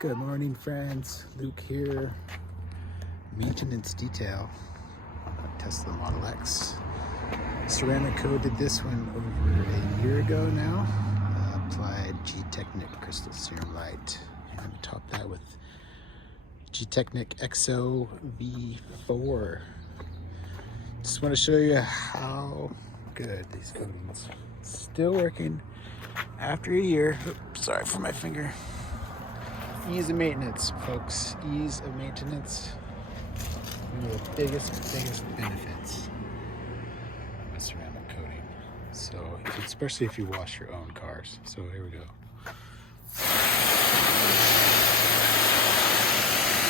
Good morning, friends. Luke here. Maintenance detail. Tesla Model X. Ceramic coated this one over a year ago now. Applied Gtechniq crystal serum light. I'm going to top that with Gtechniq EXOv4. Just want to show you how good these coatings. Still working after a year. Oops, sorry for my finger. Ease of maintenance, folks. Ease of maintenance. One of the biggest benefits of a ceramic coating. So, especially if you wash your own cars. So here we go.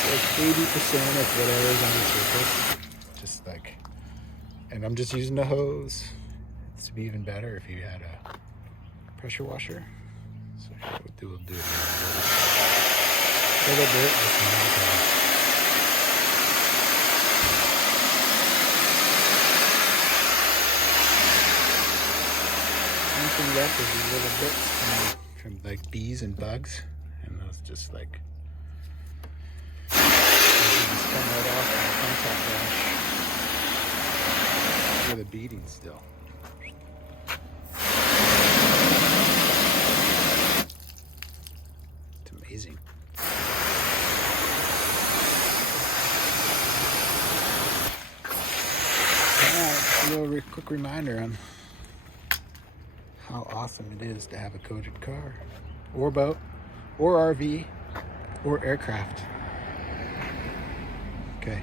Like 80% of whatever's on the surface. Just like, and I'm just using the hose. This would be even better if you had a pressure washer. So we'll do it a little bit with my alcohol. Anything left is these little bits from like bees and bugs, and those just like just come right off in the contact wash with a beading still. It's amazing. A little quick reminder on how awesome it is to have a coated car, or boat, or RV, or aircraft. Okay.